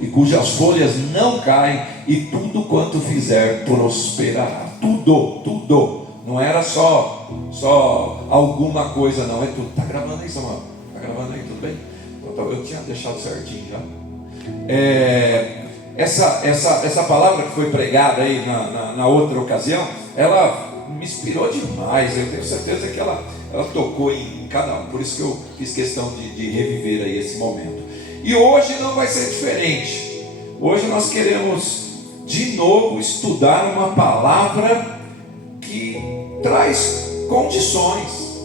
e cujas folhas não caem, e tudo quanto fizer prosperará. Tudo. Não era só alguma coisa, não. É tudo. Está gravando aí, Samuel? Está gravando aí, tudo bem? Eu tinha deixado certinho já. Essa palavra que foi pregada aí na outra ocasião, ela me inspirou demais. Eu tenho certeza que ela tocou em cada um. Por isso que eu fiz questão de reviver aí esse momento. E hoje não vai ser diferente. Hoje nós queremos de novo estudar uma palavra que traz condições.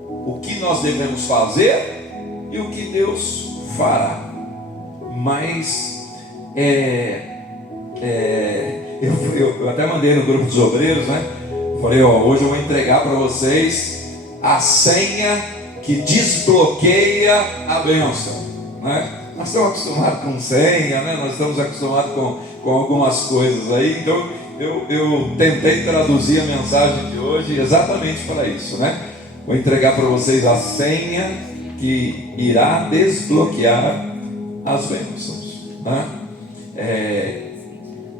O que nós devemos fazer e o que Deus fará. Mas eu até mandei no grupo dos obreiros, né? Falei, hoje eu vou entregar para vocês a senha que desbloqueia a bênção. Né? Nós estamos acostumados com senha, né? Nós estamos acostumados com algumas coisas aí. Então eu tentei traduzir a mensagem de hoje exatamente para isso, né? Vou entregar para vocês a senha que irá desbloquear as bênçãos, né?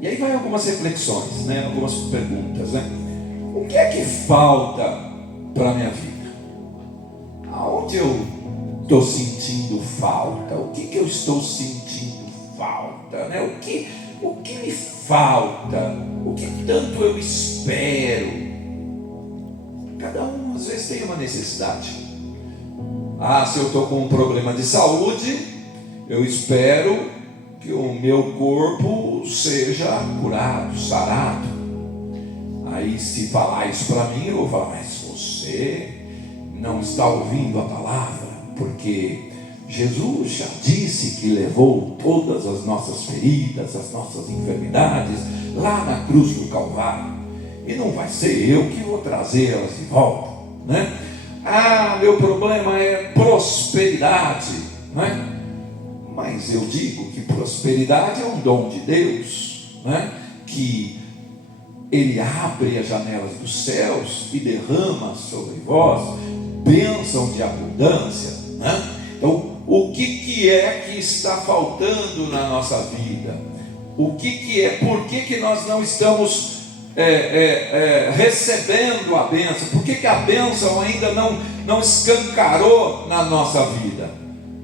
E aí vai algumas reflexões, né? Algumas perguntas, né? O que é que falta para a minha vida? Aonde eu estou sentindo falta? O que eu estou sentindo falta? Né? O que me falta? O que tanto eu espero? Cada um às vezes tem uma necessidade. Se eu estou com um problema de saúde, eu espero que o meu corpo seja curado, sarado. Aí se falar isso para mim, eu vou falar, mas você não está ouvindo a palavra. Porque Jesus já disse que levou todas as nossas feridas, as nossas enfermidades, lá na cruz do Calvário. E não vai ser eu que vou trazer elas de volta, né? Meu problema é prosperidade, né? Mas eu digo que prosperidade é um dom de Deus, né? Que Ele abre as janelas dos céus e derrama sobre vós bênção de abundância. Então, o que é que está faltando na nossa vida? O que é? Por que nós não estamos recebendo a bênção? Por que a bênção ainda não escancarou na nossa vida?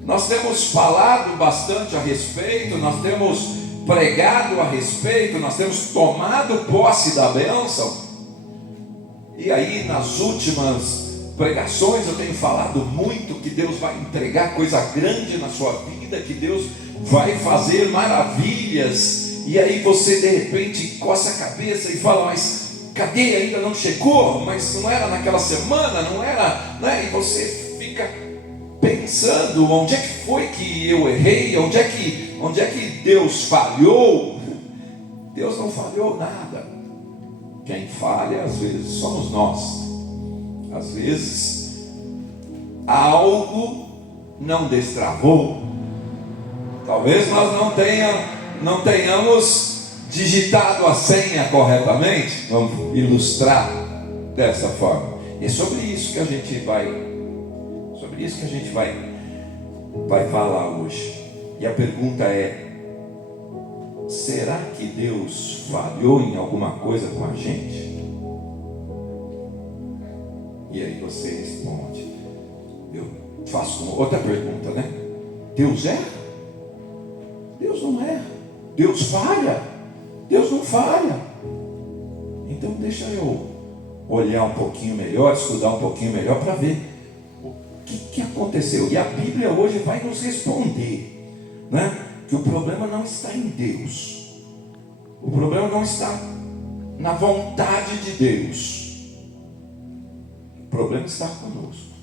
Nós temos falado bastante a respeito, nós temos pregado a respeito, nós temos tomado posse da bênção. E aí nas últimas pregações eu tenho falado muito que Deus vai entregar coisa grande na sua vida, que Deus vai fazer maravilhas. E aí você de repente coça a cabeça e fala, mas cadê? Ainda não chegou? Mas não era naquela semana? Não era, né? E você fica pensando, onde é que foi que eu errei? Onde é que Deus falhou? Deus não falhou nada. Quem falha às vezes somos nós. Às vezes algo não destravou. Talvez nós não tenhamos digitado a senha corretamente. Vamos ilustrar dessa forma. E é sobre isso que a gente vai falar hoje. E a pergunta é: será que Deus falhou em alguma coisa com a gente? E aí você responde. Eu faço outra pergunta, né? Deus erra? Deus não erra. Deus falha? Deus não falha. Então deixa eu olhar um pouquinho melhor, estudar um pouquinho melhor para ver o que aconteceu. E a Bíblia hoje vai nos responder, né? Que o problema não está em Deus. O problema não está na vontade de Deus. O problema está conosco.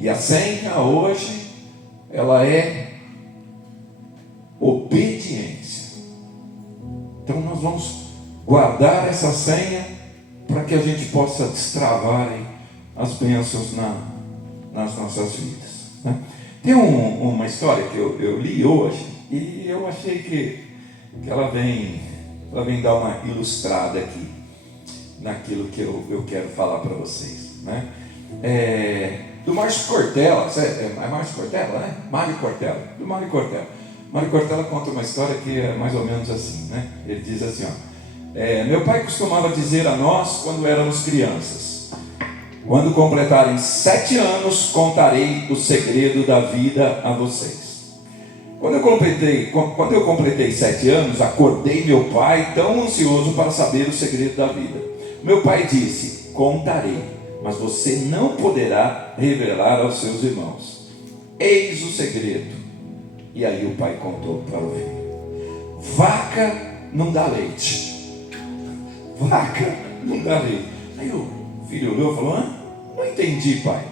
E a senha hoje, ela é obediência. Então nós vamos guardar essa senha para que a gente possa destravar as bênçãos nas nossas vidas, né? Tem uma história que eu li hoje e eu achei que ela vem dar uma ilustrada aqui naquilo que eu quero falar para vocês, né? Do Márcio Cortella, é Márcio Cortella, né? Mário Cortella, do Mário Cortella. Mário Cortella conta uma história que é mais ou menos assim, né? Ele diz assim, meu pai costumava dizer a nós quando éramos crianças: quando completarem 7 anos, contarei o segredo da vida a vocês. Quando eu completei 7 anos, acordei meu pai tão ansioso para saber o segredo da vida. Meu pai disse: contarei, mas você não poderá revelar aos seus irmãos. Eis o segredo. E aí o pai contou para o filho: vaca não dá leite. Vaca não dá leite. Aí o filho olhou e falou: não entendi, pai.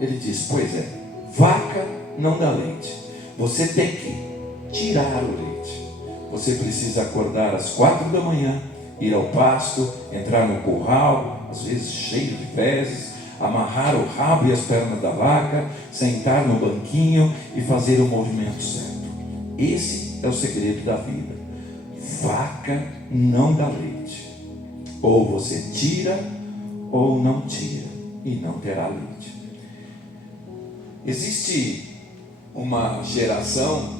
Ele disse: pois é, vaca não dá leite. Você tem que tirar o leite. Você precisa acordar às 4 da manhã, ir ao pasto, entrar no curral, às vezes cheio de fezes, amarrar o rabo e as pernas da vaca, sentar no banquinho e fazer o movimento certo. Esse é o segredo da vida. Vaca não dá leite. Ou você tira ou não tira, e não terá leite. Existe uma geração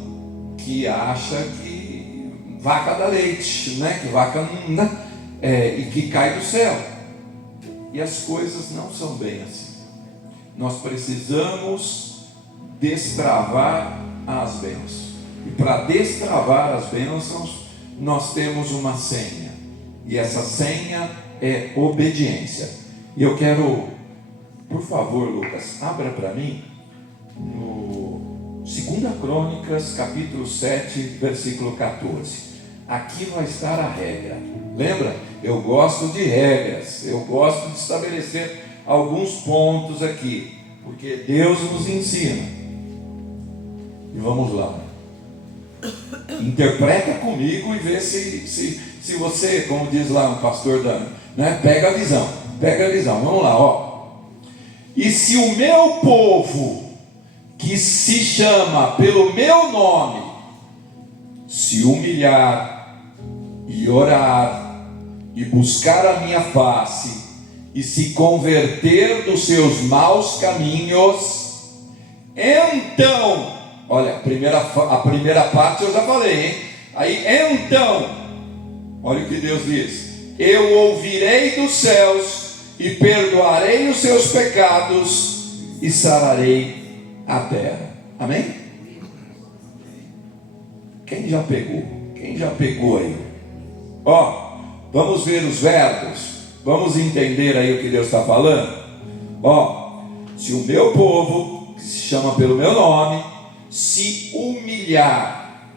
que acha que vaca dá leite, né? Que vaca não dá, e que cai do céu. E as coisas não são bem assim. Nós precisamos destravar as bênçãos. E para destravar as bênçãos, nós temos uma senha. E essa senha é obediência. E eu quero, por favor, Lucas, abra para mim no 2 Crônicas, capítulo 7, versículo 14. Aqui vai estar a regra. Lembra? Eu gosto de regras. Eu gosto de estabelecer alguns pontos aqui, porque Deus nos ensina. E vamos lá. Interpreta comigo e vê se você, como diz lá um pastor Dani, né? Pega a visão. Pega a visão. Vamos lá, ó. E se o meu povo, que se chama pelo meu nome, se humilhar e orar e buscar a minha face e se converter dos seus maus caminhos, então, olha, a primeira parte eu já falei, hein? Aí, então, olha o que Deus diz: eu ouvirei dos céus e perdoarei os seus pecados e sararei a terra. Amém? Quem já pegou? Quem já pegou aí? Ó, vamos ver os verbos. Vamos entender aí o que Deus está falando. Ó, se o meu povo, que se chama pelo meu nome, se humilhar,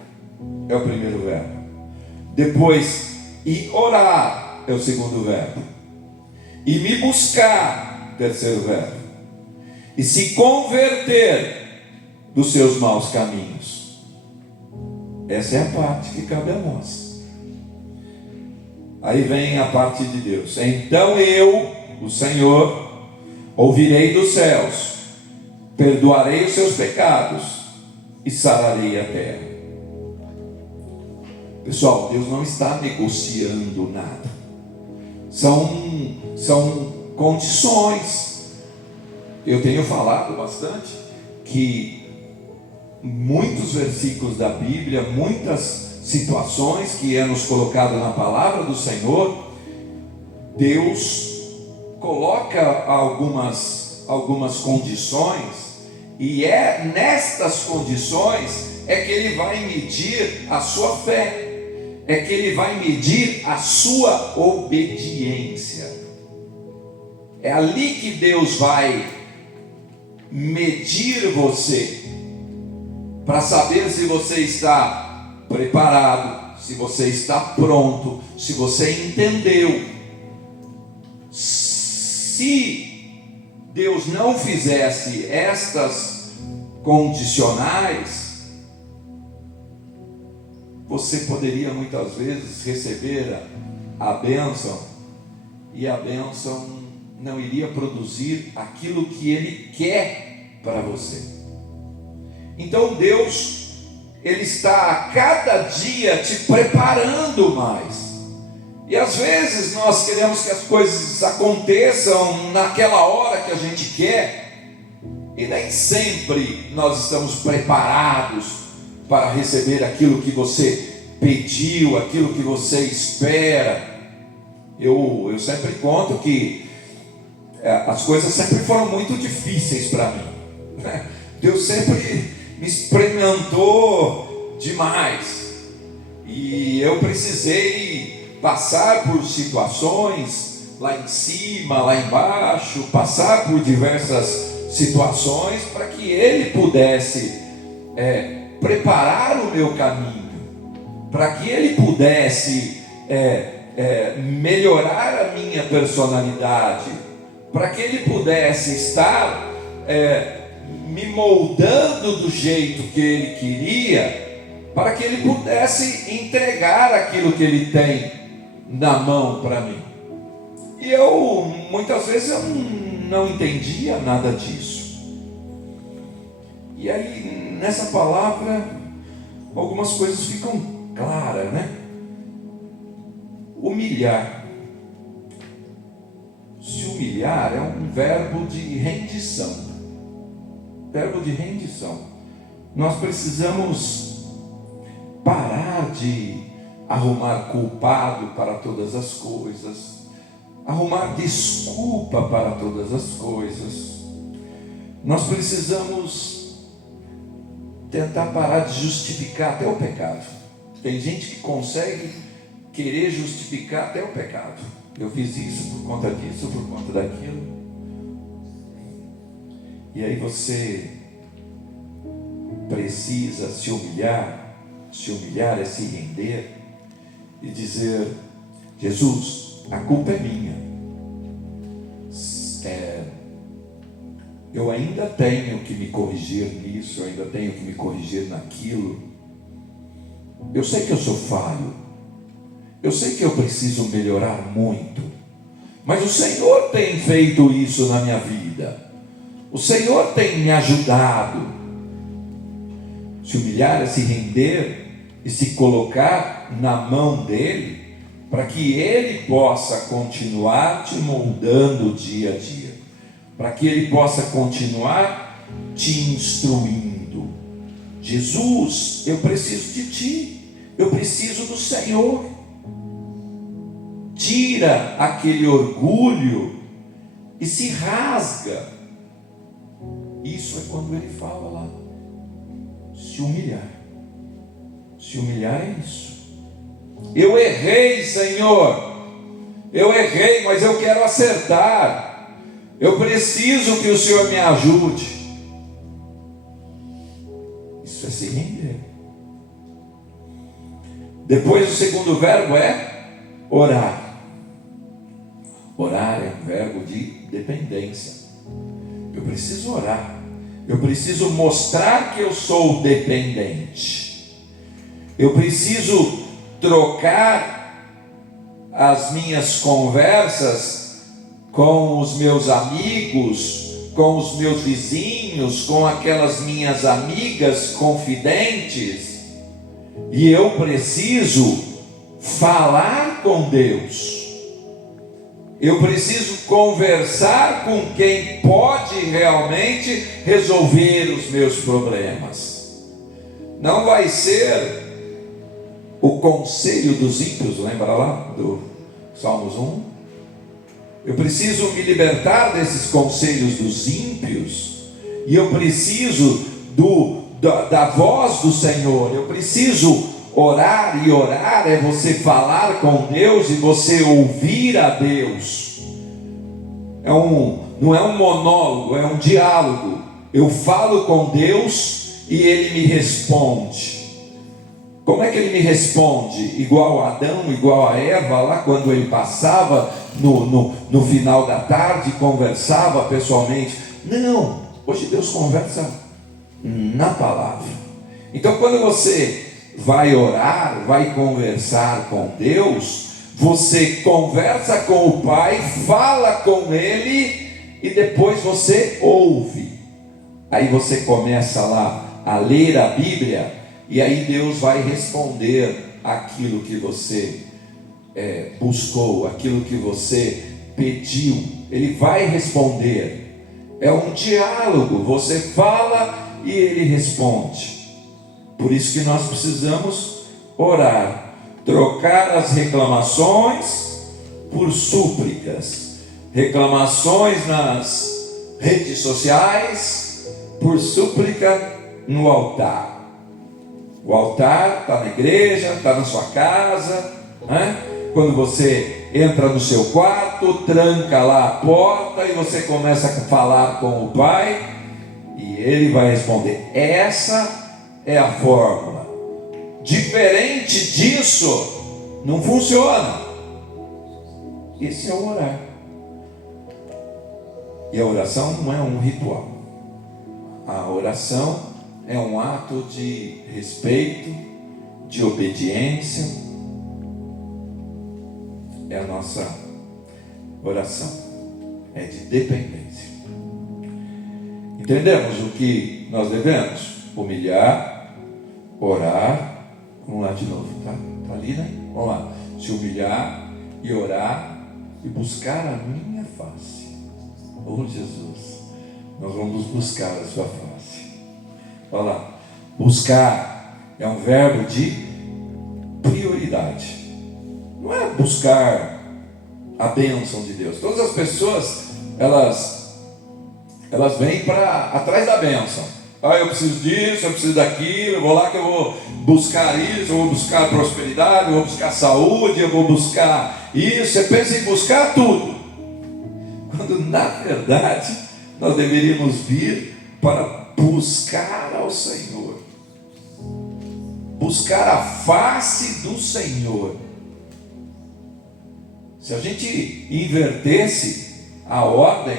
é o primeiro verbo. Depois, e orar, é o segundo verbo. E me buscar, terceiro verbo. E se converter dos seus maus caminhos. Essa é a parte que cabe a nós. Aí vem a parte de Deus. Então eu, o Senhor, ouvirei dos céus, perdoarei os seus pecados e sararei a terra. Pessoal, Deus não está negociando nada. São condições. Eu tenho falado bastante que muitos versículos da Bíblia, muitas situações que é nos colocado na palavra do Senhor, Deus coloca algumas condições, e é nestas condições é que Ele vai medir a sua fé, é que Ele vai medir a sua obediência. É ali que Deus vai medir você, para saber se você está preparado, se você está pronto, se você entendeu. Se Deus não fizesse estas condicionais, você poderia muitas vezes receber a bênção, e a bênção não iria produzir aquilo que Ele quer para você. Então Deus, Ele está a cada dia te preparando mais. E às vezes nós queremos que as coisas aconteçam naquela hora que a gente quer, e nem sempre nós estamos preparados para receber aquilo que você pediu, aquilo que você espera. Eu sempre conto que as coisas sempre foram muito difíceis para mim. Deus sempre me experimentou demais. E eu precisei passar por situações lá em cima, lá embaixo, passar por diversas situações para que Ele pudesse preparar o meu caminho, para que Ele pudesse melhorar a minha personalidade, para que Ele pudesse estar me moldando do jeito que Ele queria, para que Ele pudesse entregar aquilo que Ele tem na mão para mim. E muitas vezes eu não entendia nada disso. E aí, nessa palavra, algumas coisas ficam claras, né? Humilhar. Se humilhar é um verbo de rendição. Verbo de rendição. Nós precisamos parar de arrumar culpado para todas as coisas, arrumar desculpa para todas as coisas. Nós precisamos tentar parar de justificar até o pecado. Tem gente que consegue querer justificar até o pecado. Eu fiz isso por conta disso, por conta daquilo. E aí você precisa se humilhar. Se humilhar é se render e dizer: Jesus, a culpa é minha. Eu ainda tenho que me corrigir nisso, eu ainda tenho que me corrigir naquilo. Eu sei que eu sou falho, eu sei que eu preciso melhorar muito, mas o Senhor tem feito isso na minha vida, o Senhor tem me ajudado. Se humilhar é se render e se colocar na mão dEle, para que Ele possa continuar te moldando dia a dia, para que Ele possa continuar te instruindo. Jesus, eu preciso de Ti, eu preciso do Senhor. Tira aquele orgulho e se rasga. Isso é quando Ele fala lá, se humilhar. Se humilhar é isso. Eu errei, Senhor, eu errei, mas eu quero acertar. Eu preciso que o Senhor me ajude. Isso é se render. Depois o segundo verbo é orar. Orar é um verbo de dependência. Eu preciso orar. Eu preciso mostrar que eu sou dependente. Eu preciso trocar as minhas conversas com os meus amigos, com os meus vizinhos, com aquelas minhas amigas confidentes, e eu preciso falar com Deus. Eu preciso conversar com quem pode realmente resolver os meus problemas. Não vai ser o conselho dos ímpios, lembra lá do Salmos 1? Eu preciso me libertar desses conselhos dos ímpios, e eu preciso da voz do Senhor. Eu preciso orar, e orar é você falar com Deus e você ouvir a Deus. Não é um monólogo, é um diálogo. Eu falo com Deus e Ele me responde. Como é que Ele me responde? Igual a Adão, igual a Eva, lá quando ele passava no final da tarde, conversava pessoalmente. Não, hoje Deus conversa na palavra. Então quando você vai orar, vai conversar com Deus, você conversa com o Pai, fala com Ele e depois você ouve. Aí você começa lá a ler a Bíblia, e aí Deus vai responder aquilo que você buscou, aquilo que você pediu. Ele vai responder. É um diálogo, você fala e Ele responde. Por isso que nós precisamos orar, trocar as reclamações por súplicas, reclamações nas redes sociais por súplica no altar. O altar está na igreja, está na sua casa, né? Quando você entra no seu quarto, tranca lá a porta e você começa a falar com o Pai, e Ele vai responder. Essa é a fórmula. Diferente disso, não funciona. Esse é o orar. E a oração não é um ritual. A oração é um ato de respeito, de obediência. É a nossa oração. É de dependência. Entendemos o que nós devemos? Humilhar, orar. Vamos lá de novo, tá? Tá ali, né? Vamos lá. Se humilhar e orar e buscar a minha face. Oh Jesus, nós vamos buscar a sua face. Olha lá. Buscar é um verbo de prioridade. Não é buscar a bênção de Deus. Todas as pessoas, elas vêm para atrás da bênção. Eu preciso disso, eu preciso daquilo, eu vou lá que eu vou buscar isso, eu vou buscar prosperidade, eu vou buscar saúde, eu vou buscar isso. Você pensa em buscar tudo, quando na verdade nós deveríamos vir para buscar ao Senhor, buscar a face do Senhor. Se a gente invertesse a ordem,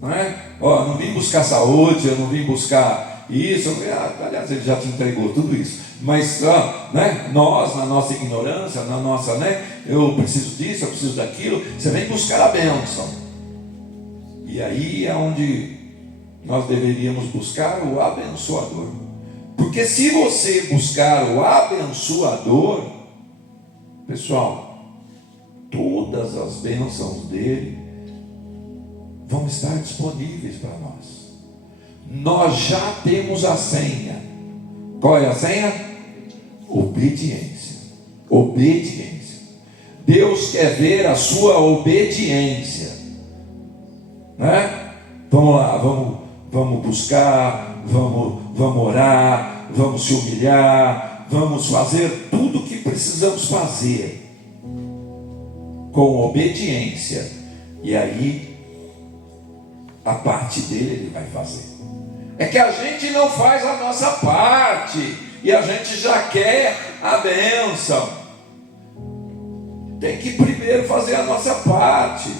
não é? Não vim buscar saúde, eu não vim buscar isso, aliás, Ele já te entregou tudo isso, mas né? Nós, na nossa ignorância, na nossa, né? Eu preciso disso, eu preciso daquilo, você vem buscar a bênção, e aí é onde nós deveríamos buscar o abençoador, porque se você buscar o abençoador, pessoal, todas as bênçãos dele vão estar disponíveis para nós. Nós já temos a senha. Qual é a senha? Obediência. Obediência. Deus quer ver a sua obediência, né? Vamos lá, vamos buscar, vamos orar, vamos se humilhar, vamos fazer tudo o que precisamos fazer com obediência, e aí a parte dele Ele vai fazer. É que a gente não faz a nossa parte e a gente já quer a bênção. Tem que primeiro fazer a nossa parte,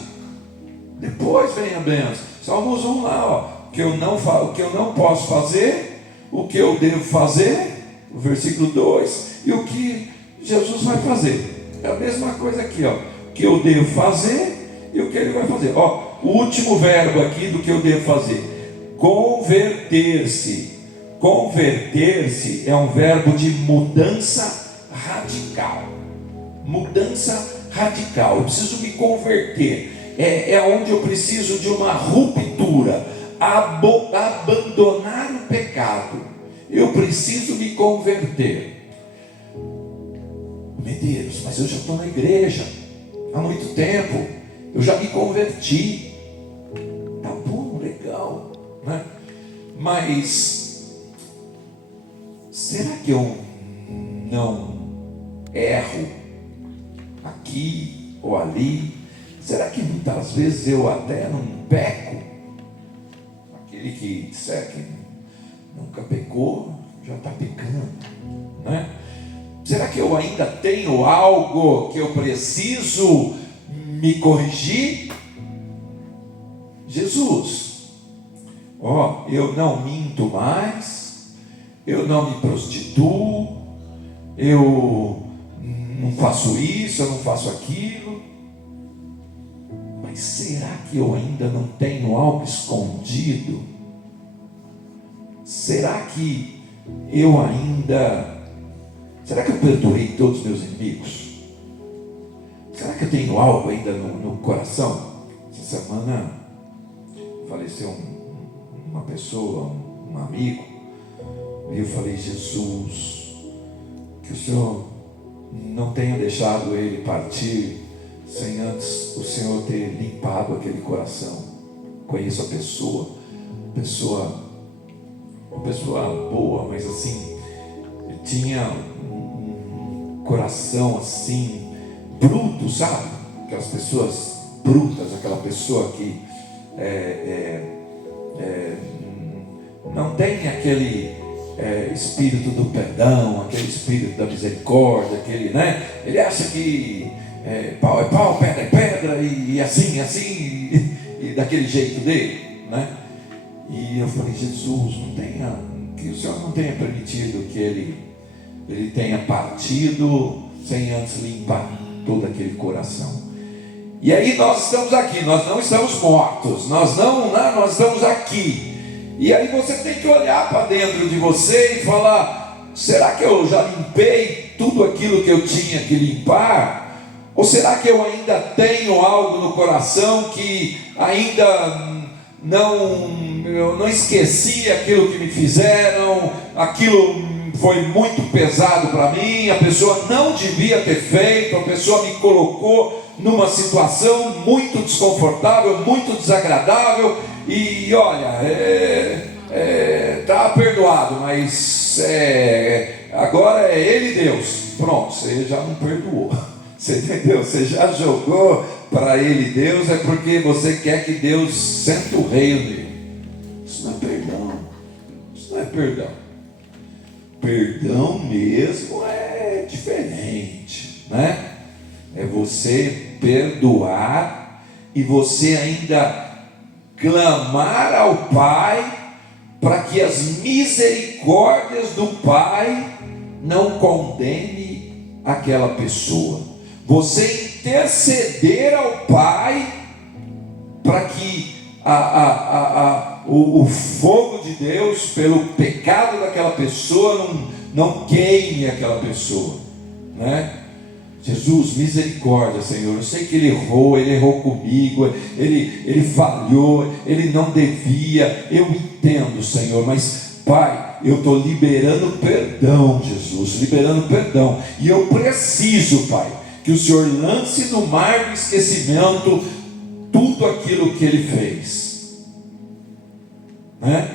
depois vem a bênção. Salmos 1 lá, o que eu não posso fazer, o que eu devo fazer, o versículo 2, e o que Jesus vai fazer. É a mesma coisa aqui, o que eu devo fazer e o que Ele vai fazer. O último verbo aqui do que eu devo fazer: converter-se. Converter-se é um verbo de mudança radical. Mudança radical. Eu preciso me converter. É onde eu preciso de uma ruptura. Abandonar o pecado. Eu preciso me converter. Medeiros, mas eu já estou na igreja há muito tempo, eu já me converti. Tá bom, legal, né? Mas será que eu não erro aqui ou ali? Será que muitas vezes eu até não peco? Aquele que disser que nunca pecou, já está pecando, né? Será que eu ainda tenho algo que eu preciso me corrigir? Jesus, eu não minto mais, eu não me prostituo, eu não faço isso, eu não faço aquilo. Mas será que eu ainda não tenho algo escondido? Será que eu ainda... Será que eu perdoei todos os meus inimigos? Será que eu tenho algo ainda no coração? Essa semana faleceu uma pessoa, um amigo, E eu falei: Jesus, que o Senhor não tenha deixado ele partir sem antes o Senhor ter limpado aquele coração. Conheço a uma pessoa boa, mas assim, tinha um coração assim, bruto, sabe? Aquelas pessoas brutas, aquela pessoa que não tem aquele espírito do perdão, aquele espírito da misericórdia, aquele, né? Ele acha que pau é pau, pedra é pedra, e assim, e daquele jeito dele, né? E eu falei: Jesus, que o Senhor não tenha permitido que ele tenha partido sem antes limpar todo aquele coração. E aí nós estamos aqui, nós não estamos mortos, nós estamos aqui. E aí você tem que olhar para dentro de você e falar: será que eu já limpei tudo aquilo que eu tinha que limpar? Ou será que eu ainda tenho algo no coração que ainda eu não esqueci aquilo que me fizeram, aquilo foi muito pesado para mim, a pessoa não devia ter feito, a pessoa me colocou numa situação muito desconfortável, muito desagradável, e olha, está perdoado, mas agora é ele Deus. Pronto, você já não perdoou. Você entendeu? Você já jogou para ele Deus, é porque você quer que Deus sente o reino dele. Isso não é perdão. Isso não é perdão. Perdão mesmo é diferente, né? É você perdoar e você ainda clamar ao Pai para que as misericórdias do Pai não condene aquela pessoa. Você interceder ao Pai para que o fogo de Deus pelo pecado daquela pessoa não queime aquela pessoa, né? Jesus, misericórdia, Senhor. Eu sei que ele errou comigo, ele falhou, ele não devia. Eu entendo, Senhor, mas Pai, eu estou liberando perdão, Jesus, liberando perdão. E eu preciso, Pai, que o Senhor lance no mar do esquecimento tudo aquilo que ele fez, né?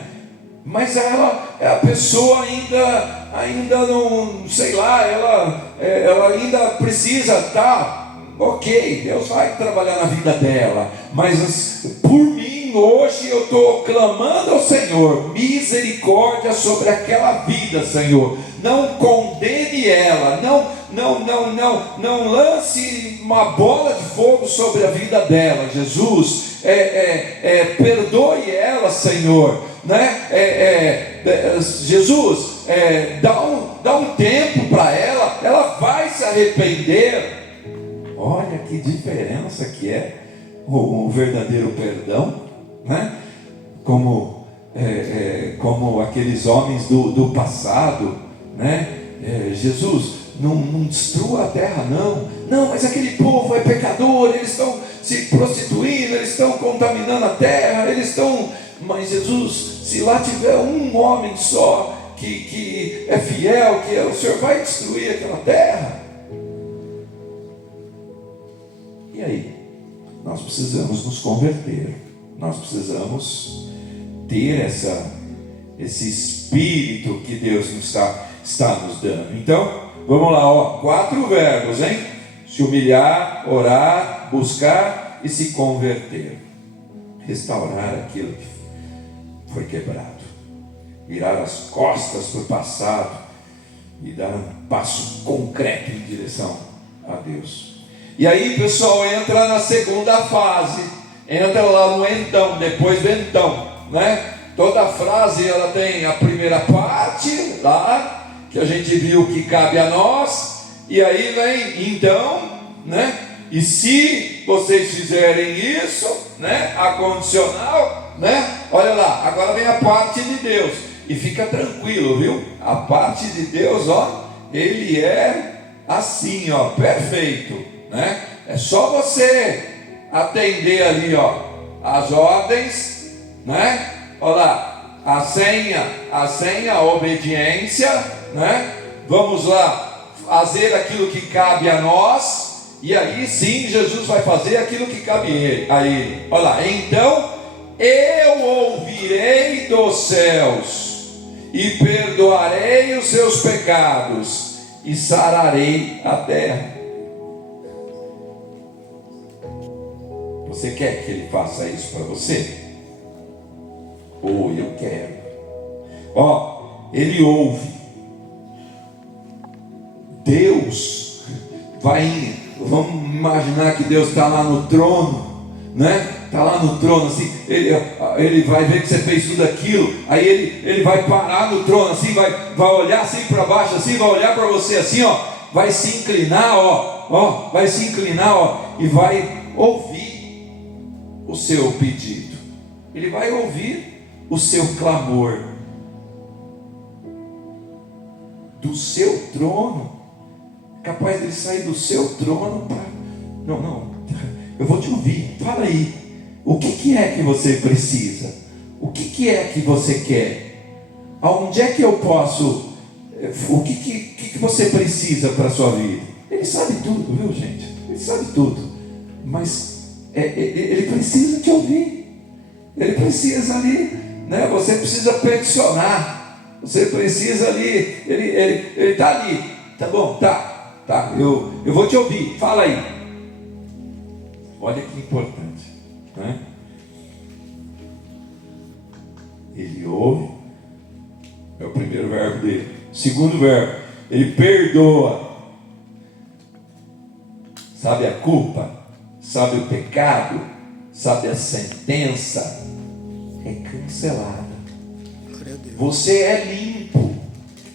Mas a pessoa ainda não, sei lá, ela ainda precisa estar, ok, Deus vai trabalhar na vida dela, mas por mim hoje eu estou clamando ao Senhor, misericórdia sobre aquela vida, Senhor. Não condene ela, não lance uma bola de fogo sobre a vida dela, Jesus. Perdoe ela, Senhor, né? Jesus, dá um tempo para ela vai se arrepender. Olha que diferença que é o verdadeiro perdão, né? Como aqueles homens do passado, né? Jesus, não destrua a terra, não, mas aquele povo é pecador, eles estão se prostituindo, eles estão contaminando a terra, mas Jesus, se lá tiver um homem só que é fiel, que o Senhor vai destruir aquela terra. E aí? Nós precisamos nos converter, nós precisamos ter esse espírito que Deus está nos dando. Então, vamos lá, 4 verbos, hein? Se humilhar, orar, buscar e se converter. Restaurar aquilo que foi quebrado, virar as costas para o passado e dar um passo concreto em direção a Deus. E aí, pessoal, entra na segunda fase, entra lá no então, depois do então, né? Toda frase ela tem a primeira parte lá, que a gente viu que cabe a nós, e aí vem então, né? E se vocês fizerem isso, né? A condicional, né? Olha lá, agora vem a parte de Deus. E fica tranquilo, viu? A parte de Deus, ele é assim, perfeito, né? É só você atender ali, as ordens, né? Olha lá, a senha, a obediência, né? Vamos lá fazer aquilo que cabe a nós, e aí sim Jesus vai fazer aquilo que cabe a Ele. Olha lá, então eu ouvirei dos céus e perdoarei os seus pecados e sararei a terra. Você quer que Ele faça isso para você? Ou eu quero. Ele ouve. Deus vai, vamos imaginar que Deus está lá no trono, né? Está lá no trono assim, ele vai ver que você fez tudo aquilo, aí ele vai parar no trono assim, vai olhar assim para baixo assim, vai olhar para você assim, vai se inclinar, vai se inclinar, e vai ouvir o seu pedido. Ele vai ouvir o seu clamor do seu trono. Capaz de ele sair do seu trono para... Não, eu vou te ouvir, fala aí, o que é que você precisa? O que é que você quer? Aonde é que eu posso... O que você precisa para a sua vida? Ele sabe tudo, viu, gente? Ele sabe tudo, mas ele precisa te ouvir. Ele precisa ali, né? Você precisa peticionar, você precisa ali, ele está ali, tá bom, tá, eu vou te ouvir, fala aí. Olha que importante, né? Ele ouve, é o primeiro verbo dele. Segundo verbo, ele perdoa. Sabe a culpa, sabe o pecado, sabe a sentença, é cancelada. Você é limpo.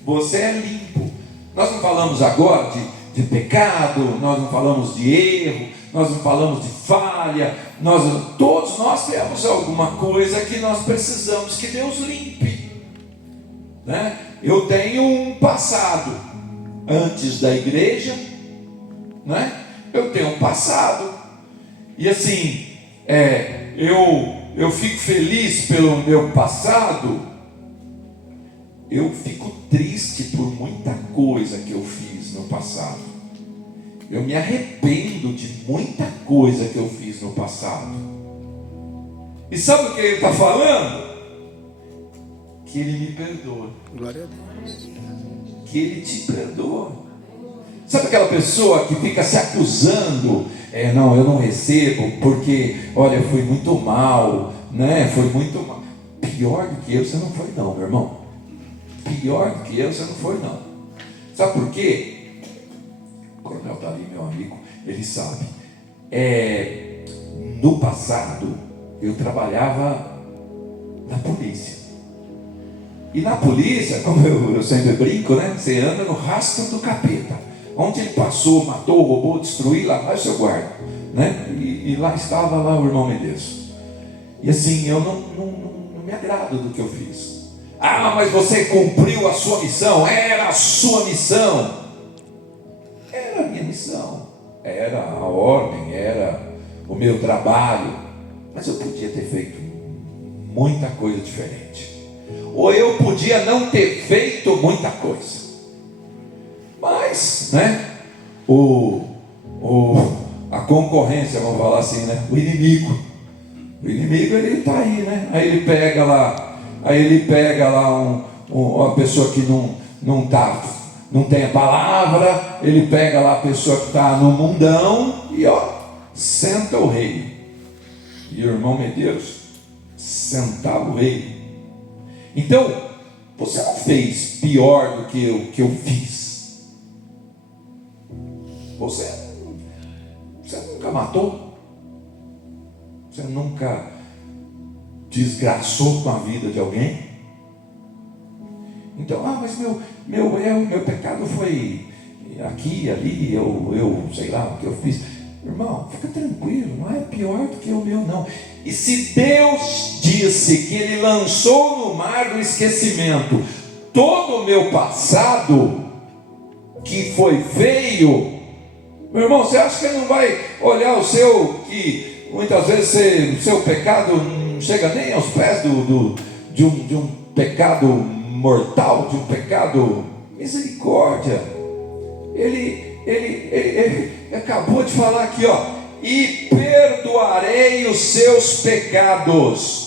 Você é limpo. Nós não falamos agora de pecado, nós não falamos de erro, nós não falamos de falha. Todos nós temos alguma coisa que nós precisamos que Deus limpe, né? Eu tenho um passado antes da igreja, né? Eu tenho um passado, e assim, eu fico feliz pelo meu passado, eu fico triste por muita coisa que eu fiz no passado. Eu me arrependo de muita coisa que eu fiz no passado. E sabe o que ele está falando? Que ele me perdoa. Glória a Deus. Que ele te perdoa. Sabe aquela pessoa que fica se acusando? Não, eu não recebo porque, olha, eu fui muito mal, né? Foi muito mal. Pior do que eu você não foi não, meu irmão. Pior do que eu você não foi não. Sabe por quê? O coronel está ali, meu amigo, ele sabe. No passado, eu trabalhava na polícia. E na polícia, como eu sempre brinco, né? Você anda no rastro do capeta. Onde ele passou, matou, roubou, destruiu, lá vai o seu guarda, né? E lá estava lá o irmão Medeiros. E assim, eu não me agrado do que eu fiz. Mas você cumpriu a sua missão. Era a sua missão. Era a minha missão. Era a ordem, era o meu trabalho. Mas eu podia ter feito muita coisa diferente. Ou eu podia não ter feito muita coisa. Mas, né? A concorrência, vamos falar assim, né? O inimigo ele está aí, né? Aí ele pega lá uma pessoa que não tem a palavra, ele pega lá a pessoa que está no mundão e senta o rei. E o irmão Medeiros sentava o rei. Então, você não fez pior do que eu fiz. Você nunca matou. Você nunca desgraçou com a vida de alguém. Então, mas meu erro, meu pecado foi aqui, ali, eu sei lá o que eu fiz. Irmão, fica tranquilo, não é pior do que o meu não. E se Deus disse que Ele lançou no mar do esquecimento todo o meu passado, que foi feio, meu irmão, você acha que Ele não vai olhar o seu, que muitas vezes o seu pecado não chega nem aos pés de um pecado mortal, de um pecado, misericórdia. Ele acabou de falar aqui, e perdoarei os seus pecados.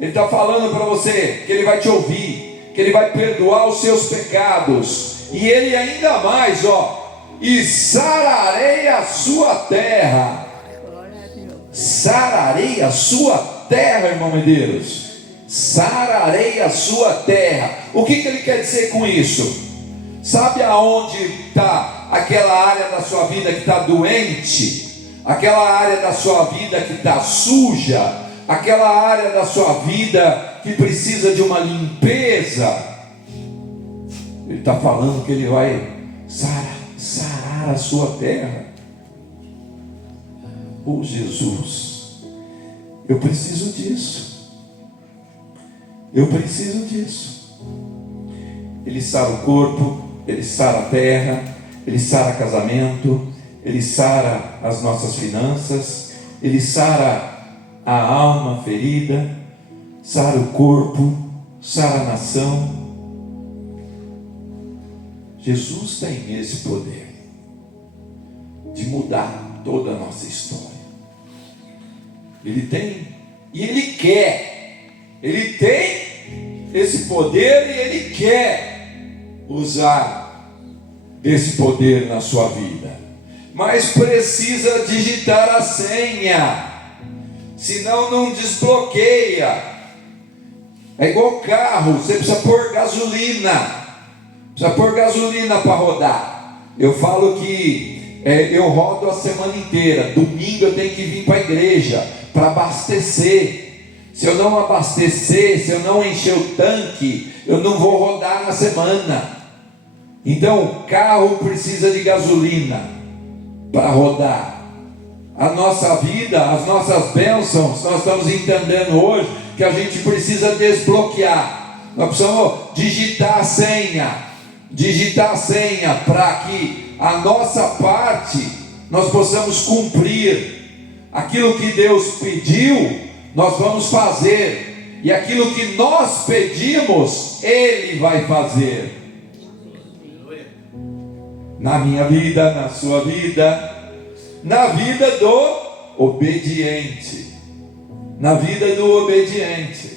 Ele está falando para você que Ele vai te ouvir, que Ele vai perdoar os seus pecados, e Ele ainda mais, e sararei a sua terra. Sararei a sua terra, irmão Medeiros. Sararei a sua terra. O que Ele quer dizer com isso? Sabe aonde está aquela área da sua vida que está doente? Aquela área da sua vida que está suja? Aquela área da sua vida que precisa de uma limpeza? Ele está falando que Ele vai sarar a sua terra. Oh Jesus, eu preciso disso. Eu preciso disso. Ele sara o corpo, Ele sara a terra, Ele sara casamento, Ele sara as nossas finanças, Ele sara a alma ferida, sara o corpo, sara a nação. Jesus tem esse poder de mudar toda a nossa história. Ele tem e Ele quer. Ele tem esse poder e Ele quer usar desse poder na sua vida. Mas precisa digitar a senha, senão não desbloqueia. É igual carro, você precisa pôr gasolina. Precisa pôr gasolina para rodar. Eu falo que eu rodo a semana inteira. Domingo eu tenho que vir para a igreja para abastecer. Se eu não abastecer, se eu não encher o tanque, eu não vou rodar na semana. Então o carro precisa de gasolina para rodar. A nossa vida, as nossas bênçãos, nós estamos entendendo hoje que a gente precisa desbloquear. Nós precisamos digitar a senha. Digitar a senha para que a nossa parte nós possamos cumprir. Aquilo que Deus pediu, nós vamos fazer, e aquilo que nós pedimos, Ele vai fazer. Na minha vida, na sua vida, na vida do obediente. Na vida do obediente.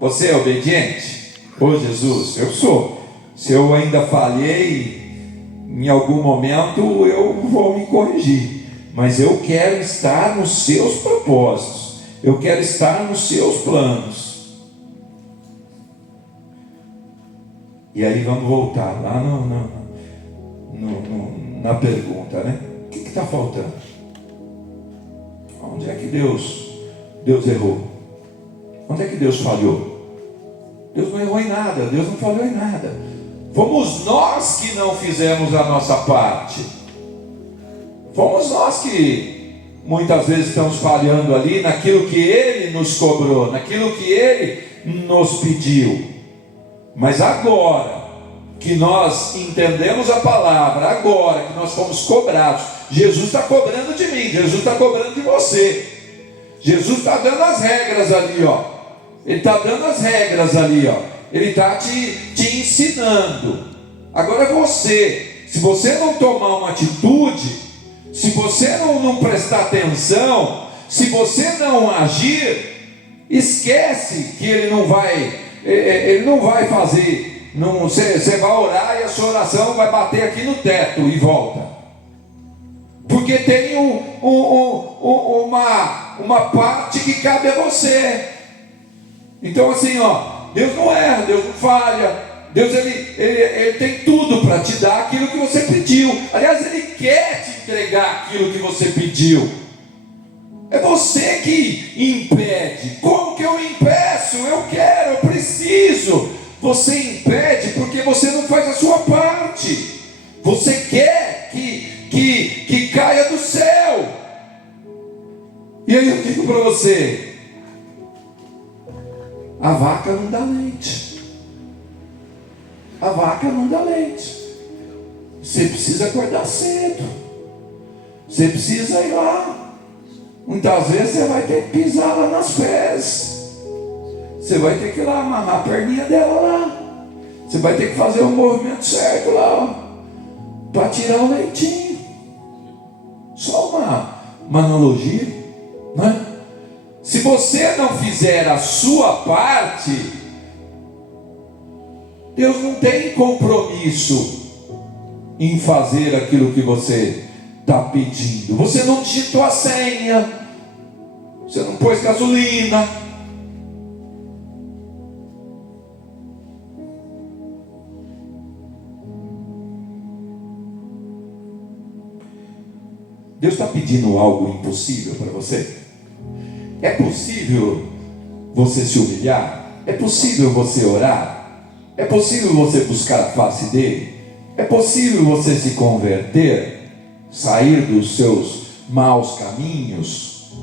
Você é obediente? Ô Jesus, eu sou. Se eu ainda falhei em algum momento, eu vou me corrigir. Mas eu quero estar nos seus propósitos. Eu quero estar nos seus planos. E aí vamos voltar lá na pergunta, né? O que está faltando? Onde é que Deus errou? Onde é que Deus falhou? Deus não errou em nada. Deus não falhou em nada. Fomos nós que não fizemos a nossa parte. Fomos nós que muitas vezes estamos falhando ali naquilo que Ele nos cobrou, naquilo que Ele nos pediu. Mas agora que nós entendemos a palavra, agora que nós fomos cobrados, Jesus está cobrando de mim, Jesus está cobrando de você. Jesus está dando as regras ali, Ele está dando as regras ali, Ele está te ensinando. Agora se você não tomar uma atitude, se você não prestar atenção, se você não agir, esquece que Ele não vai fazer. Você vai orar e a sua oração vai bater aqui no teto e volta. Porque tem uma parte que cabe a você. Então assim, Deus não erra, Deus não falha. Deus ele tem tudo para te dar aquilo que você pediu. Aliás, Ele quer te entregar aquilo que você pediu. É você que impede. Como que eu impeço? Eu quero, eu preciso. Você impede porque você não faz a sua parte. Você quer que caia do céu. E aí eu digo para você: a vaca não dá leite. A vaca não dá leite. Você precisa acordar cedo. Você precisa ir lá. Muitas vezes você vai ter que pisar lá nas fezes. Você vai ter que ir lá amarrar a perninha dela lá. Você vai ter que fazer o movimento certo lá, para tirar o leitinho. Só uma analogia, né? Se você não fizer a sua parte, Deus não tem compromisso em fazer aquilo que você está pedindo. Você não digitou a senha, você não pôs gasolina. Deus está pedindo algo impossível para você? É possível você se humilhar? É possível você orar? É possível você buscar a face dele? É possível você se converter? Sair dos seus maus caminhos?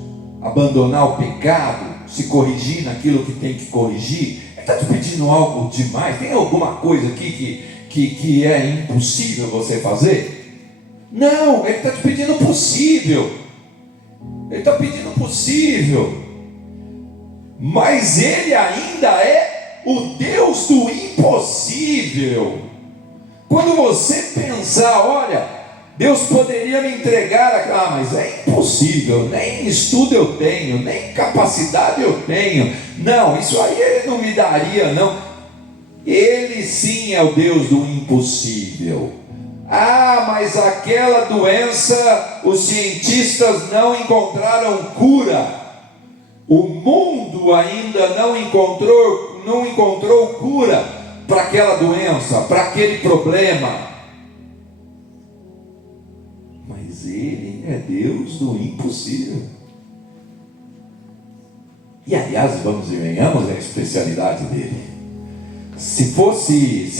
Abandonar o pecado? Se corrigir naquilo que tem que corrigir? Ele está te pedindo algo demais? Tem alguma coisa aqui que é impossível você fazer? Não, ele está te pedindo possível. Ele está pedindo possível. Mas ele ainda é o Deus do impossível. Quando você pensar, olha, Deus poderia me entregar aquela, mas é impossível, nem estudo eu tenho, nem capacidade eu tenho. Não, isso aí ele não me daria, não. Ele sim é o Deus do impossível. Ah, mas aquela doença, os cientistas não encontraram cura. O mundo ainda não encontrou cura para aquela doença, para aquele problema. Mas ele é Deus do impossível. E aliás, vamos e venhamos, é a especialidade dele. Se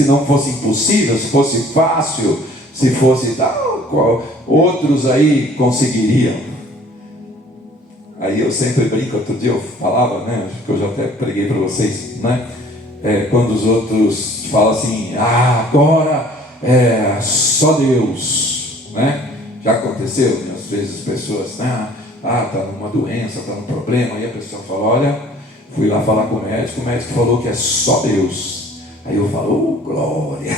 não fosse impossível, se fosse fácil, se fosse tal, outros aí conseguiriam. Aí eu sempre brinco, outro dia eu falava, né? Acho que eu já até preguei para vocês, né? Quando os outros falam assim, agora é só Deus, né? Já aconteceu, às vezes as pessoas, está numa doença, está num problema, aí a pessoa fala, olha, fui lá falar com o médico falou que é só Deus. Aí eu falo, glória,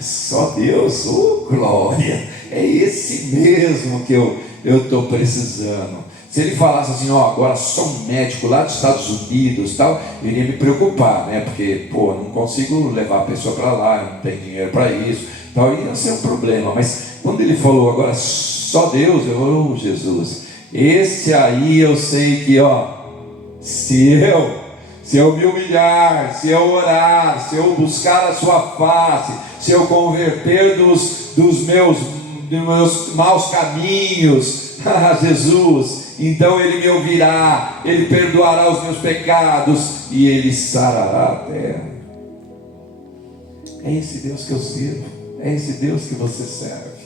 só Deus, glória, é esse mesmo que eu estou precisando. Se ele falasse assim, agora só um médico lá dos Estados Unidos, tal, eu iria me preocupar, né? Porque, não consigo levar a pessoa para lá, não tem dinheiro para isso, tal, ia ser um problema. Mas quando ele falou agora só Deus, eu falo, Jesus, esse aí eu sei que, se eu me humilhar, se eu orar, se eu buscar a sua face, se eu converter dos meus maus caminhos, Jesus, então ele me ouvirá, ele perdoará os meus pecados e ele sarará a terra. É esse Deus que eu sirvo, é esse Deus que você serve.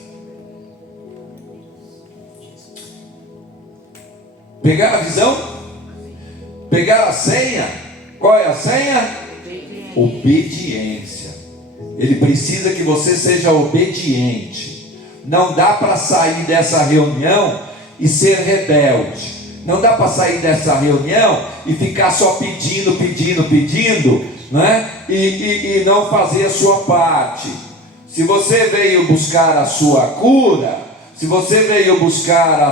Pegar a visão? Pegar a senha? Qual é a senha? Obediência. Ele precisa que você seja obediente. Não dá para sair dessa reunião e ser rebelde. Não dá para sair dessa reunião e ficar só pedindo, né? E não fazer a sua parte. Se você veio buscar a sua cura, se você veio buscar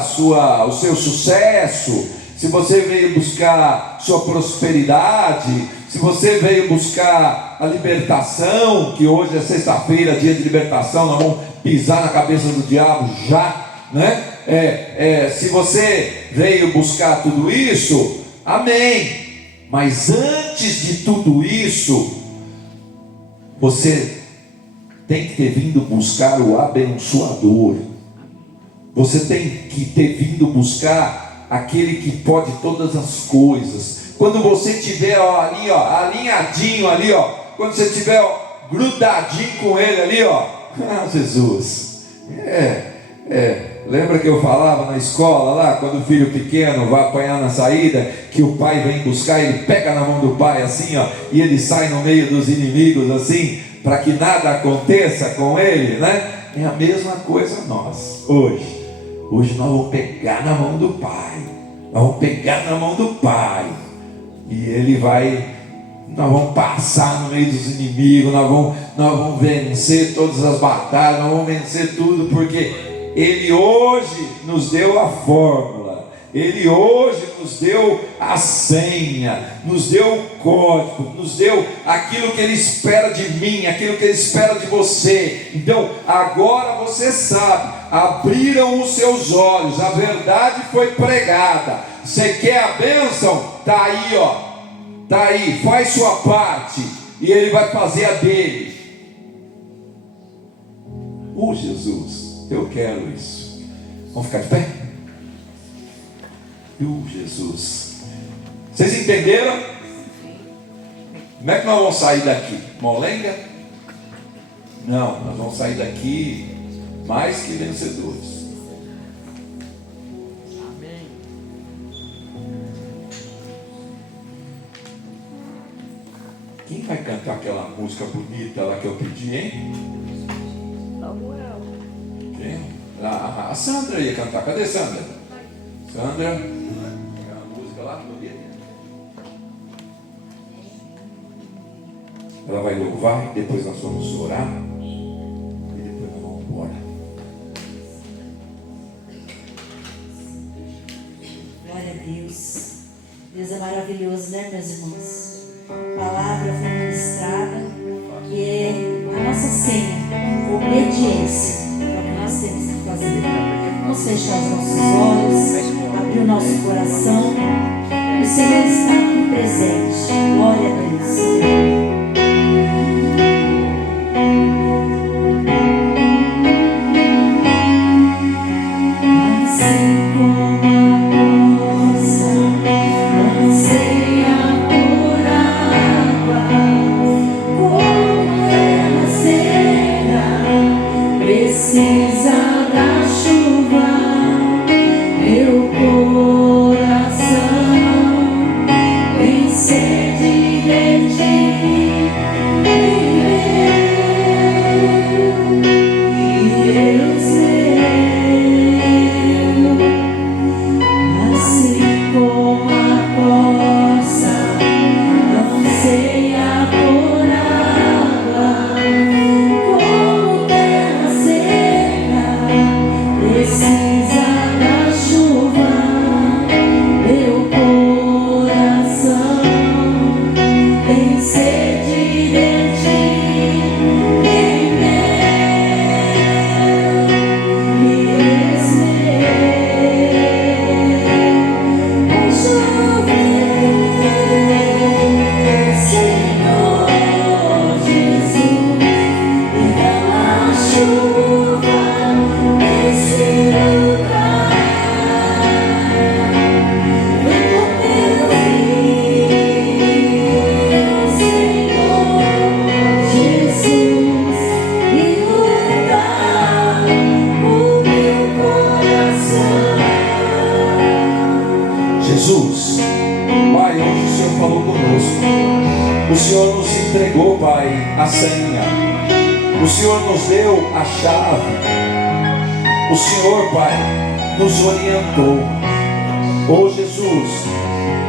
o seu sucesso, se você veio buscar sua prosperidade, se você veio buscar a libertação, que hoje é sexta-feira, dia de libertação, nós vamos pisar na cabeça do diabo já, né? Se você veio buscar tudo isso, amém. Mas antes de tudo isso, você tem que ter vindo buscar o abençoador. Você tem que ter vindo buscar aquele que pode todas as coisas. Quando você estiver ali, alinhadinho ali, quando você estiver grudadinho com ele ali, Jesus, lembra que eu falava na escola lá, quando o filho pequeno vai apanhar na saída, que o pai vem buscar, ele pega na mão do pai assim, e ele sai no meio dos inimigos assim, para que nada aconteça com ele, né? É a mesma coisa nós, hoje nós vamos pegar na mão do Pai. Nós vamos pegar na mão do Pai. E Ele vai, nós vamos passar no meio dos inimigos, nós vamos vencer todas as batalhas, nós vamos vencer tudo, porque Ele hoje nos deu a fórmula. Ele hoje nos deu a senha, nos deu o código, nos deu aquilo que Ele espera de mim, aquilo que Ele espera de você. Então, agora você sabe, abriram os seus olhos, a verdade foi pregada. Você quer a bênção? Está aí, ó, está aí, faz sua parte, e Ele vai fazer a dele. Jesus, eu quero isso. Vamos ficar de pé? Jesus, vocês entenderam? Como é que nós vamos sair daqui? Molenga? Não, nós vamos sair daqui mais que vencedores. Amém. Quem vai cantar aquela música bonita lá que eu pedi, hein? Samuel. Quem? A Sandra ia cantar. Cadê Sandra? Sandra. Ela vai louvar, depois nós vamos orar e depois nós vamos embora. Glória a Deus. Deus é maravilhoso, né, meus irmãos? A palavra foi ministrada, que é a nossa senha, obediência, é o que nós temos que fazer. Vamos fechar os nossos olhos, abrir o nosso coração. O Senhor está aqui presente. Glória a Deus.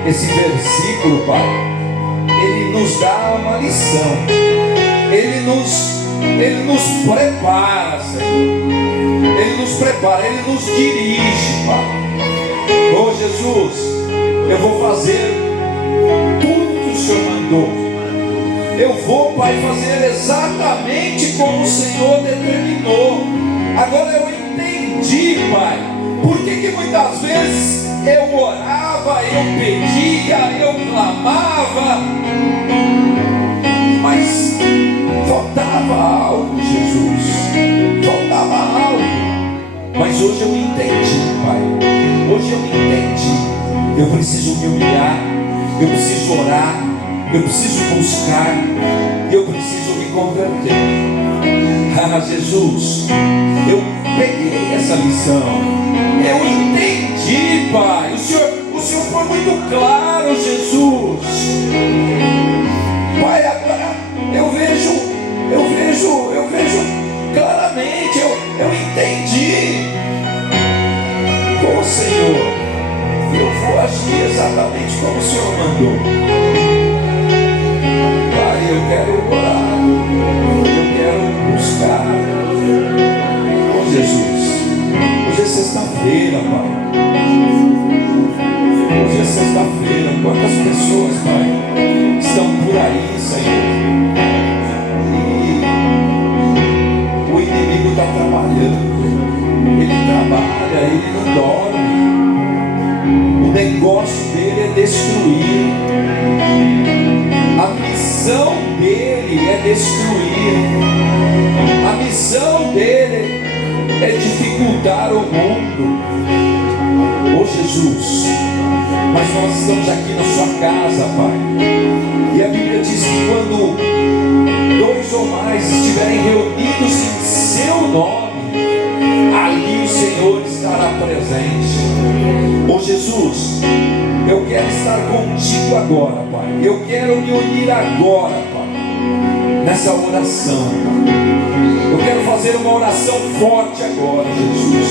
Esse versículo, Pai, ele nos dá uma lição, ele nos prepara, Senhor, ele nos prepara, ele nos dirige, Pai. Oh Jesus, eu vou fazer tudo que o Senhor mandou, eu vou, Pai, fazer exatamente como o Senhor determinou. Agora eu entendi, Pai, por que muitas vezes eu orava, eu pedia, eu clamava, mas faltava algo, Jesus, faltava algo. Mas hoje eu entendi, Pai, hoje eu entendi. Eu preciso me humilhar, eu preciso orar, eu preciso buscar, eu preciso me converter. Ah, Jesus, eu peguei essa lição, eu entendi, Pai. O Senhor foi muito claro, Jesus. Pai, agora eu vejo claramente, eu entendi. Oh Senhor, eu vou agir exatamente como o Senhor mandou. Jesus. Hoje é sexta-feira, Pai. Hoje é sexta-feira. Quantas pessoas, Pai, estão por aí, Senhor? E o inimigo está trabalhando. Ele trabalha, ele não dorme. O negócio dele é destruir. A missão dele é destruir. A missão dele é dificultar o mundo. Oh Jesus, mas nós estamos aqui na sua casa, Pai. E a Bíblia diz que quando 2 ou mais estiverem reunidos em seu nome, ali o Senhor estará presente. Oh Jesus, eu quero estar contigo agora, Pai. Eu quero me unir agora, Pai, nessa oração. Eu quero fazer uma oração forte agora, Jesus.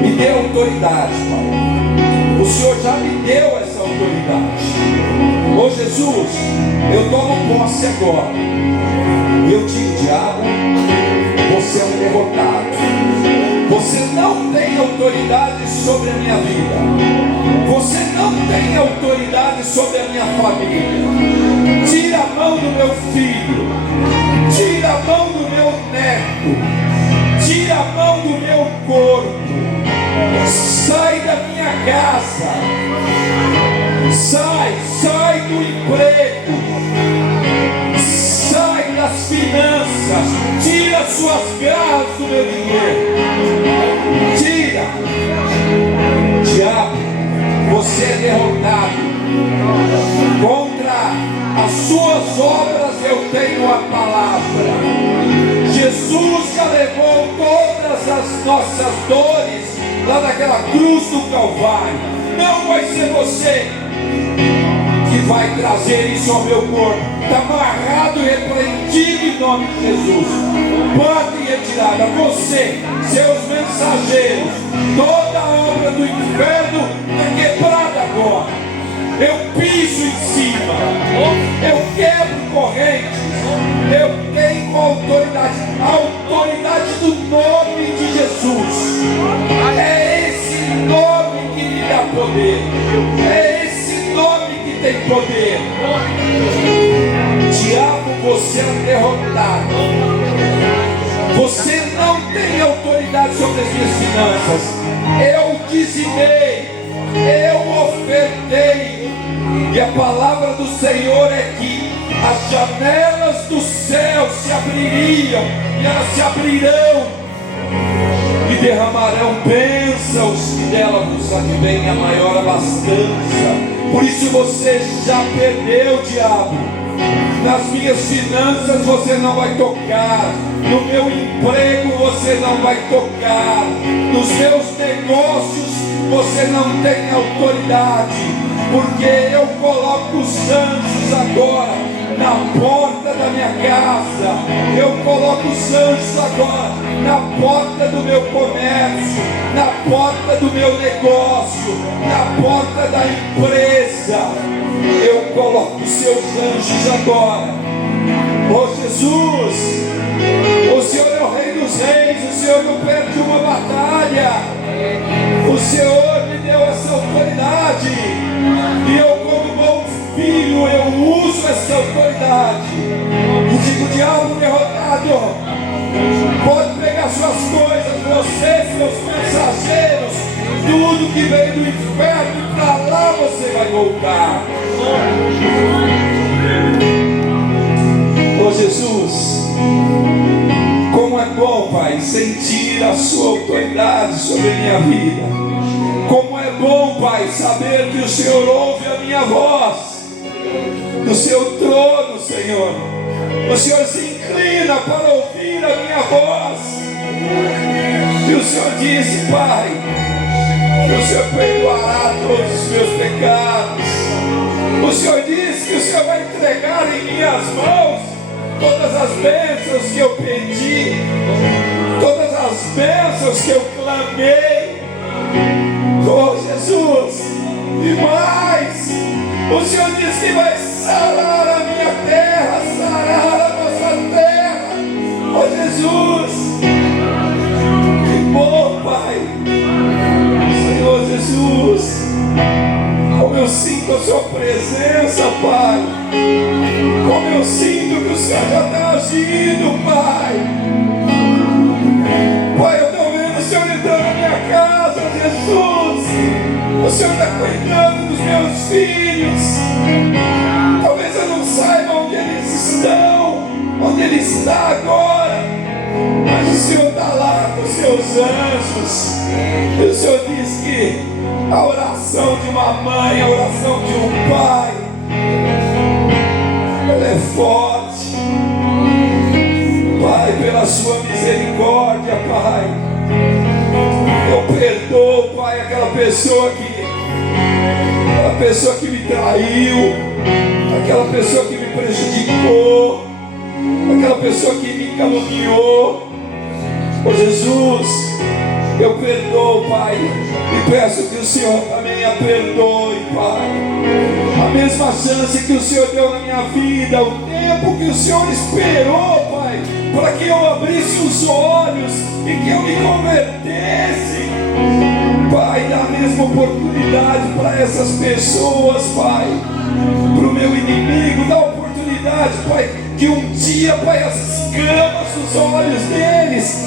Me dê autoridade, Pai. O Senhor já me deu essa autoridade. Oh Jesus, eu tomo posse agora. E eu digo, diabo, você é um derrotado. Você não tem autoridade sobre a minha vida. Você não tem autoridade sobre a minha família. Tira a mão do meu filho. Tira a mão do meu neto. Tira a mão do meu corpo. Sai da minha casa. Sai do emprego. Sai das finanças. Tira suas garras do meu dinheiro. Tira. Diabo, você é derrotado. Contra as suas obras eu tenho a palavra. Jesus já levou todas as nossas dores lá naquela cruz do Calvário. Não vai ser você que vai trazer isso ao meu corpo. Está amarrado e repreendido em nome de Jesus. Bota em retirada. Você, seus mensageiros, toda a obra do inferno é quebrada agora. Eu piso em cima. Eu quebro correntes. Eu tenho autoridade. A autoridade do nome de Jesus. É esse nome que me dá poder. É esse nome que tem poder. Diabo, você é um derrotado. Você não tem autoridade sobre as minhas finanças. Eu dizimei, eu ofertei. E a palavra do Senhor é que as janelas do céu se abririam, e elas se abrirão e derramarão bênçãos, e dela vos advém a maior abastança. Por isso você já perdeu, diabo. Nas minhas finanças você não vai tocar. No meu emprego você não vai tocar. Nos meus negócios você não tem autoridade. Porque eu coloco os anjos agora na porta da minha casa. Eu coloco os anjos agora na porta do meu comércio, na porta do meu negócio, na porta da empresa. Eu coloco os seus anjos agora. Oh Jesus, o Senhor é o Rei dos Reis. O Senhor não perde uma batalha. O Senhor me deu essa autoridade. E eu, como bom filho, eu uso essa autoridade. E digo, diabo derrotado, pode pegar suas coisas, você, seus mensageiros, tudo que veio do inferno, e para lá você vai voltar. Oh Jesus, como é bom, Pai, sentir a sua autoridade sobre a minha vida. Como é bom, Pai, saber que o Senhor ouve a minha voz do seu trono, Senhor. O Senhor se inclina para ouvir a minha voz. E o Senhor disse, Pai, que o Senhor perdoará todos os meus pecados. O Senhor disse que o Senhor vai entregar em minhas mãos todas as bênçãos que eu pedi, todas as bênçãos que eu clamei. Oh Jesus, e mais, o Senhor disse que vai sarar a minha terra, sarar a nossa terra. Oh Jesus, que bom. filhos. Talvez eu não saiba onde eles estão, onde ele está agora, mas o Senhor está lá com os seus anjos. E o Senhor diz que a oração de uma mãe, a oração de um pai, ela é forte. Pai, pela sua misericórdia, Pai, eu perdoo, Pai, aquela pessoa que me traiu, aquela pessoa que me prejudicou, aquela pessoa que me caluniou. Oh Jesus, eu perdoo, Pai, e peço que o Senhor também a perdoe, Pai. A mesma chance que o Senhor deu na minha vida, o tempo que o Senhor esperou, Pai, para que eu abrisse os olhos e que eu me convertesse. Pai, dá a mesma oportunidade para essas pessoas, Pai, para o meu inimigo, dá oportunidade, Pai, que um dia, Pai, as escamas dos olhos deles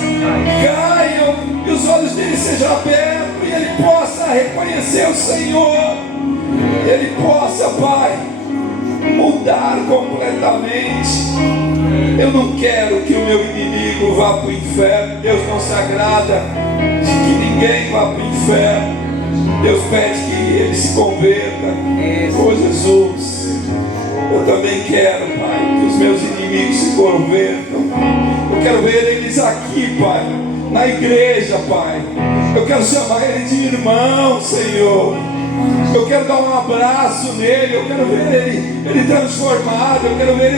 caiam e os olhos deles sejam abertos e ele possa reconhecer o Senhor, ele possa, Pai, mudar completamente. Eu não quero que o meu inimigo vá para o inferno. Deus não se agrada de que ninguém vá para o inferno. Deus pede que ele se converta. Oh Jesus, eu também quero, Pai, que os meus inimigos se convertam. Eu quero ver eles aqui, Pai, na igreja, Pai. Eu quero chamar ele de irmão, Senhor. Eu quero dar um abraço nele, eu quero ver ele transformado, eu quero ver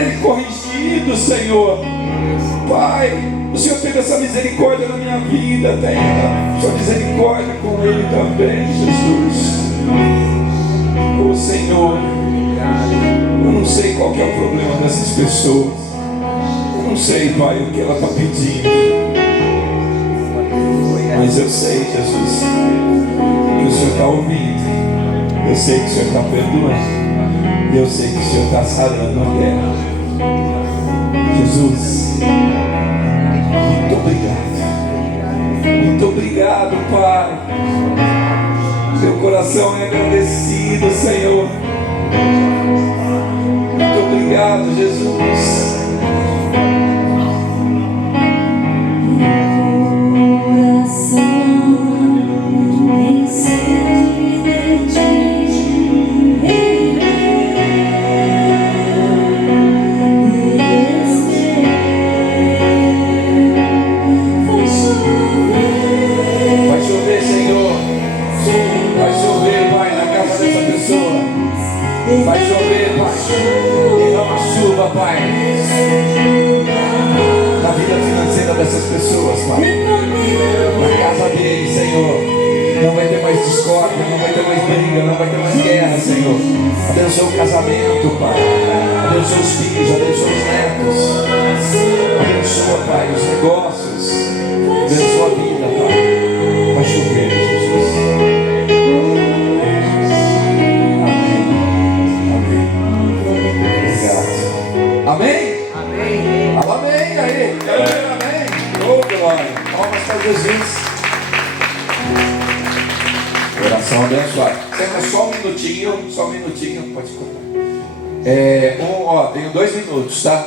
ele corrigido, Senhor. Pai, o Senhor teve essa misericórdia na minha vida, tenha sua misericórdia com ele também, Jesus. Oh Senhor, eu não sei qual que é o problema dessas pessoas, eu não sei, Pai, o que ela está pedindo, mas eu sei, Jesus, que o Senhor está ouvindo, eu sei que o Senhor está perdoando, eu sei que o Senhor está sarando a terra. Jesus, muito obrigado, Pai. Meu coração é agradecido, Senhor. Muito obrigado, Jesus. Vai chover, Pai. Derrama chuva, Pai, na vida financeira dessas pessoas, Pai. Na casa deles, Senhor. Não vai ter mais discórdia, não vai ter mais briga, não vai ter mais guerra, Senhor. Abençoa o casamento, Pai. Abençoa os filhos, abençoa os netos. Abençoa, Pai, os negócios. Abençoa a vida, Pai. Vai chover, Jesus. Amém? Amém. Fala amém aí. Amém. Oh, glória. Palmas para Jesus. Oração abençoada. Senta só um minutinho, pode escutar. Tenho 2 minutos, tá?